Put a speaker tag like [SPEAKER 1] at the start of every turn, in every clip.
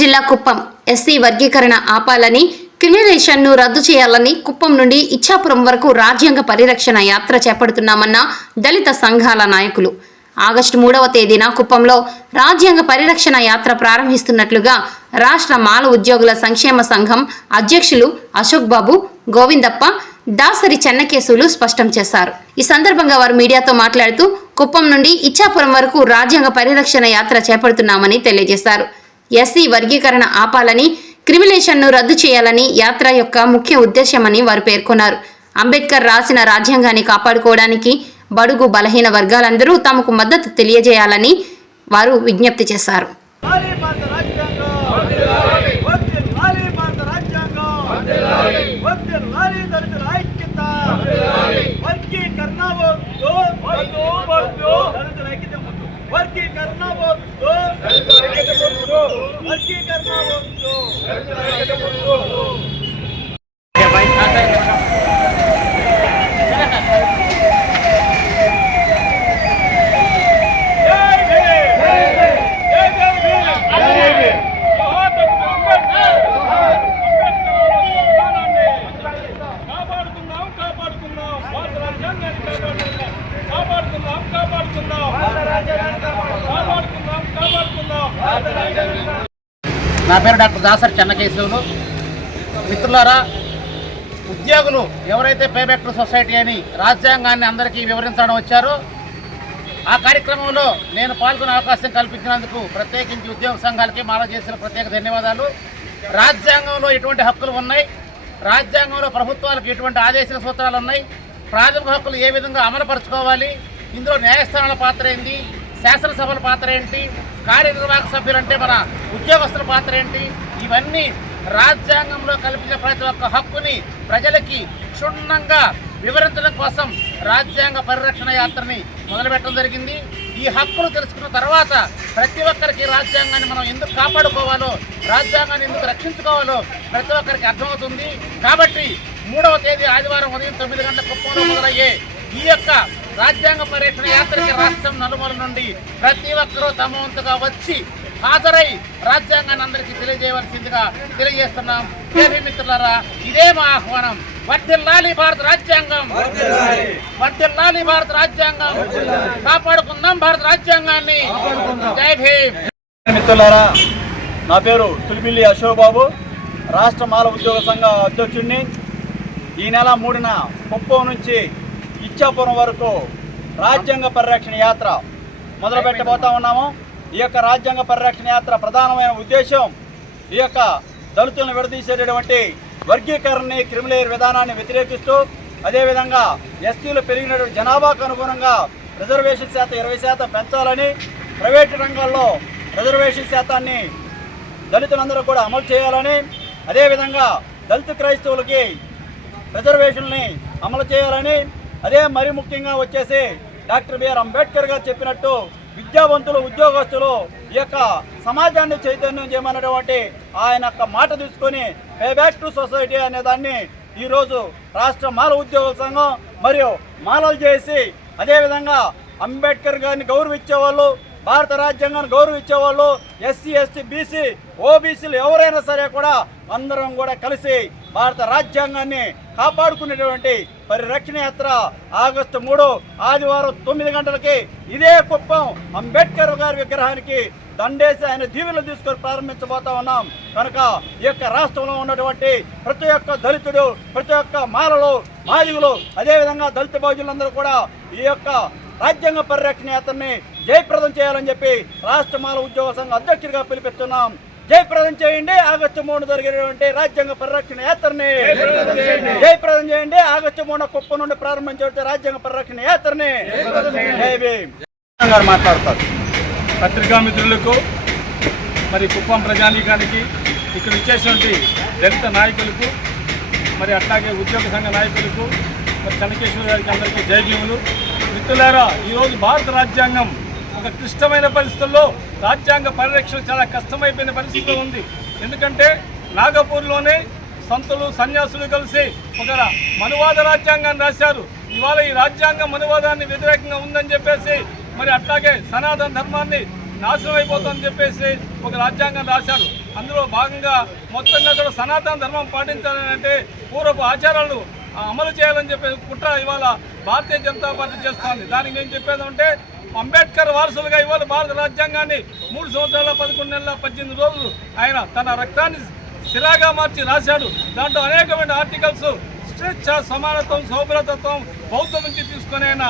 [SPEAKER 1] జిల్లా కుప్పం. ఎస్సీ వర్గీకరణ ఆపాలని క్రిమినలేషన్ను రద్దు చేయాలని కుప్పం నుండి ఇచ్చాపురం వరకు రాజ్యాంగ పరిరక్షణ యాత్ర చేపడుతున్నామన్న దళిత సంఘాల నాయకులు. ఆగస్టు మూడవ తేదీన కుప్పంలో రాజ్యాంగ పరిరక్షణ యాత్ర ప్రారంభిస్తున్నట్లుగా రాష్ట్ర మాల ఉద్యోగుల సంక్షేమ సంఘం అధ్యక్షులు అశోక్ బాబు గోవిందప్ప దాసరి చెన్నకేశులు స్పష్టం చేశారు. ఈ సందర్భంగా వారు మీడియాతో మాట్లాడుతూ కుప్పం నుండి ఇచ్చాపురం వరకు రాజ్యాంగ పరిరక్షణ యాత్ర చేపడుతున్నామని తెలియజేశారు. ఎస్సీ వర్గీకరణ ఆపాలని క్రిమిలేషన్ను రద్దు చేయాలని యాత్ర యొక్క ముఖ్య ఉద్దేశ్యమని వారు పేర్కొన్నారు. అంబేద్కర్ రాసిన రాజ్యాంగాన్ని కాపాడుకోవడానికి బడుగు బలహీన వర్గాలందరూ తమకు మద్దతు తెలియజేయాలని వారు విజ్ఞప్తి చేశారు.
[SPEAKER 2] వర్గీకరణ వర్గీకరణ వద్దు వర్గీకరణ వద్దు జై భీమ్ జై జై భీమ్ కాపాడుకుందాం కాపాడుకుందాం భారత రాజ్యాంగాన్ని కాపాడుకుందాం కాపాడుకుందాం కాపాడుకుందాం కాపాడుకుందాం
[SPEAKER 3] నా పేరు డాక్టర్ దాసరి చెన్నకేశవులు. మిత్రులారా ఉద్యోగులు ఎవరైతే పేబ్యాక్ సొసైటీ అని రాజ్యాంగాన్ని అందరికీ వివరించడం వచ్చారో ఆ కార్యక్రమంలో నేను పాల్గొనే అవకాశం కల్పించినందుకు ప్రత్యేకించి ఉద్యోగ సంఘాలకి మాల చేసిన ప్రత్యేక ధన్యవాదాలు. రాజ్యాంగంలో ఎటువంటి హక్కులు ఉన్నాయి? రాజ్యాంగంలో ప్రభుత్వాలకు ఎటువంటి ఆదేశ సూత్రాలు ఉన్నాయి? ప్రాథమిక హక్కులు ఏ విధంగా అమలుపరచుకోవాలి? ఇందులో న్యాయస్థానాల పాత్ర ఏంటి శాసనసభల పాత్ర ఏంటి? కార్యనిర్వాహక సభ్యులు అంటే మన ఉద్యోగస్తుల పాత్ర ఏంటి? ఇవన్నీ రాజ్యాంగంలో కల్పించిన ప్రతి ఒక్క హక్కుని ప్రజలకి క్షుణ్ణంగా వివరించడం కోసం రాజ్యాంగ పరిరక్షణ యాత్రని మొదలుపెట్టడం జరిగింది. ఈ హక్కులు తెలుసుకున్న తర్వాత ప్రతి ఒక్కరికి రాజ్యాంగాన్ని మనం ఎందుకు కాపాడుకోవాలో రాజ్యాంగాన్ని ఎందుకు రక్షించుకోవాలో ప్రతి ఒక్కరికి అర్థమవుతుంది. కాబట్టి మూడవ తేదీ ఆదివారం ఉదయం తొమ్మిది గంటల కుప్పంలో మొదలయ్యే ఈ యొక్క రాజ్యాంగ పరిరక్షణ యాత్రకి రాష్ట్రం నలుమూల నుండి ప్రతి ఒక్కరూ తమ వంతుగా వచ్చి హాజరై రాజ్యాంగాన్ని అందరికీ తెలియజేయవలసిందిగా తెలియజేస్తున్నాం. ఏపీ మిత్రులారా ఇదే మా ఆహ్వానం. వర్ధిల్లాలి భారత రాజ్యాంగం. వర్ధిల్లాలి. భారత రాజ్యాంగం. కాపాడుకుందాం భారత రాజ్యాంగాన్ని. జై భీమ్.
[SPEAKER 2] మిత్రులారా నా పేరు తులిమిల్లి అశోక్ బాబు. రాష్ట్ర మాల ఉద్యోగ సంఘ అధ్యక్షుడిని ఈ నెల మూడున కుప్పం నుంచి ఇచ్చాపురం వరకు రాజ్యాంగ పరిరక్షణ యాత్ర మొదలుపెట్టబోతా ఉన్నాము. ఈ యొక్క రాజ్యాంగ పరిరక్షణ యాత్ర ప్రధానమైన ఉద్దేశం ఈ యొక్క దళితులను విడదీసేటటువంటి వర్గీకరణని క్రిమిలేర్ విధానాన్ని వ్యతిరేకిస్తూ అదేవిధంగా ఎస్టీలు పెరిగినటువంటి జనాభాకు అనుగుణంగా రిజర్వేషన్ శాతం ఇరవై శాతం పెంచాలని ప్రైవేటు రంగాల్లో రిజర్వేషన్ శాతాన్ని దళితులందరూ కూడా అమలు చేయాలని అదేవిధంగా దళిత క్రైస్తవులకి రిజర్వేషన్ని అమలు చేయాలని అదే మరి ముఖ్యంగా వచ్చేసి డాక్టర్ బిఆర్ అంబేద్కర్ గారు చెప్పినట్టు విద్యావంతులు ఉద్యోగస్తులు ఈ యొక్క సమాజాన్ని చైతన్యం చేయమన్నటువంటి ఆయన యొక్క మాట తీసుకొని పే బ్యాక్ టు సొసైటీ అనే దాన్ని ఈరోజు రాష్ట్ర మాల ఉద్యోగుల సంఘం మరియు మాలలు చేసి అదేవిధంగా అంబేద్కర్ గారిని గౌరవించేవాళ్ళు భారత రాజ్యాంగాన్ని గౌరవించేవాళ్ళు ఎస్సీ ఎస్టీ బీసీ ఓబీసీలు ఎవరైనా సరే కూడా అందరం కూడా కలిసి భారత రాజ్యాంగాన్ని కాపాడుకునేటువంటి పరిరక్షణ యాత్ర ఆగస్టు మూడు ఆదివారం తొమ్మిది గంటలకి ఇదే కుప్పం అంబేద్కర్ గారి విగ్రహానికి దండేసి ఆయన దీవెనలు తీసుకొని ప్రారంభించబోతా ఉన్నాం. కనుక ఈ యొక్క రాష్ట్రంలో ఉన్నటువంటి ప్రతి ఒక్క దళితుడు ప్రతి ఒక్క మాలలు మాదిగులు అదేవిధంగా దళిత బహుజనులందరూ కూడా ఈ యొక్క రాజ్యాంగ పరిరక్షణ యాత్రని జయప్రదం చేయాలని చెప్పి రాష్ట్ర మాల ఉద్యోగ సంఘ అధ్యక్షుడిగా పిలిపిస్తున్నాం జయప్రదం చేయండి. ఆగస్టు మూడు జరిగినటువంటి రాజ్యాంగ పరిరక్షణ యాత్రని జయప్రదం చేయండి. ఆగస్టు మూడు కుప్ప నుండి ప్రారంభించే రాజ్యాంగ పరిరక్షణ యాత్రని గారు మాట్లాడతారు.
[SPEAKER 4] పత్రికా మిత్రులకు మరి కుప్పం ప్రజానీకానికి ఇక్కడ ఇచ్చేటువంటి దళిత నాయకులకు మరి అట్లాగే ఉద్యోగ సంఘ నాయకులకు మరి చెన్నకేశ్వర గారికి అందరికీ జయభీములు మిత్రులారా ఈరోజు భారత రాజ్యాంగం ఒక క్లిష్టమైన పరిస్థితుల్లో రాజ్యాంగ పరిరక్షణ చాలా కష్టమైపోయిన పరిస్థితిలో ఉంది. ఎందుకంటే నాగపూర్లోనే సంతులు సన్యాసులు కలిసి ఒక మనువాద రాజ్యాంగాన్ని రాశారు. ఇవాళ ఈ రాజ్యాంగం మనువాదాన్ని వ్యతిరేకంగా ఉందని చెప్పేసి మరి అట్లాగే సనాతన ధర్మాన్ని నాశనం అయిపోతుందని చెప్పేసి ఒక రాజ్యాంగం రాశారు. అందులో భాగంగా మొత్తంగా కూడా సనాతన ధర్మం పాటించాలని అంటే పూర్వపు ఆచారాలు అమలు చేయాలని చెప్పి కుట్ర ఇవాళ భారతీయ జనతా పార్టీ చేస్తోంది. దానికి నేను చెప్పేది అంటే అంబేద్కర్ వారసులుగా ఇవాళ భారత రాజ్యాంగాన్ని మూడు సంవత్సరాల పదకొండు నెలల పద్దెనిమిది రోజులు ఆయన తన రక్తాన్ని శిలాగా మార్చి రాశాడు. దాంట్లో అనేకమైన ఆర్టికల్స్ స్వేచ్ఛ సమానత్వం సౌభ్రతత్వం బౌద్ధం నుంచి తీసుకొని ఆయన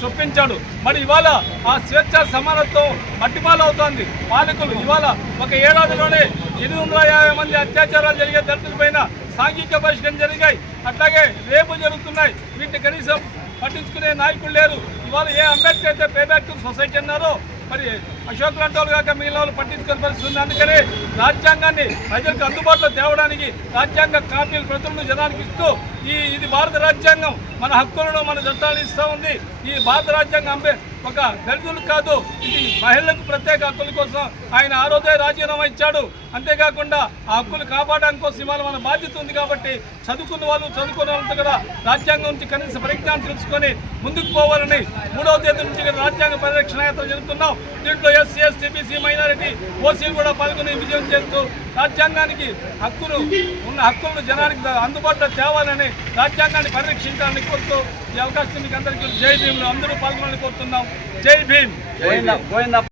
[SPEAKER 4] చొప్పించాడు. మరి ఇవాళ ఆ స్వేచ్ఛ సమానత్వం మట్టిపాలవుతోంది. పాలకులు ఇవాళ ఒక ఏడాదిలోనే ఎనిమిది వందల యాభై మంది అత్యాచారాలు జరిగే దళితులపైన సాంఘిక పరిష్కరణ జరిగాయి. అట్లాగే రేపు జరుగుతున్నాయి. వీటిని కనీసం పట్టించుకునే నాయకులు లేరు. ఇవాళ ఏ అంబేద్కర్ అయితే పే బ్యాక్ సొసైటీ అన్నారో మరి అశోక్ లాంటి వాళ్ళు కాక మిగిలిన వాళ్ళు అందుకనే రాజ్యాంగాన్ని ప్రజలకు అందుబాటులో తేవడానికి రాజ్యాంగ కాపీలు ప్రతులను జనానికి ఇస్తూ ఈ ఇది భారత రాజ్యాంగం మన హక్కులను మన చట్టాలను ఇస్తూ ఉంది. ఈ భారత రాజ్యాంగం అంబే ఒక దళితులు కాదు ఇది మహిళలకు ప్రత్యేక హక్కుల కోసం ఆయన ఆ రోజే రాజీనామా ఇచ్చాడు. అంతేకాకుండా ఆ హక్కులు కాపాడడానికి కోసం ఇవాళ మన బాధ్యత ఉంది కాబట్టి చదువుకున్న వాళ్ళు చదువుకున్న వాళ్ళంతా కూడా రాజ్యాంగం నుంచి కనీస పరిజ్ఞానం తెలుసుకొని ముందుకు పోవాలని మూడవ తేదీ నుంచి రాజ్యాంగ పరిరక్షణ యాత్ర జరుగుతున్నాం దీంట్లో ఎస్సీ ఎస్టీ బీసీ మైనారిటీ ఓసీలు కూడా పాల్గొని విజయం చేస్తూ రాజ్యాంగానికి హక్కును ఉన్న హక్కులను జనానికి అందుబాటులో తేవాలని రాజ్యాంగాన్ని పరిరక్షించాలని కోరుతూ ఈ అవకాశం మీకు అందరికీ జై భీమ్లో అందరూ పాల్గొనాలని కోరుతున్నాం. జై భీమ్.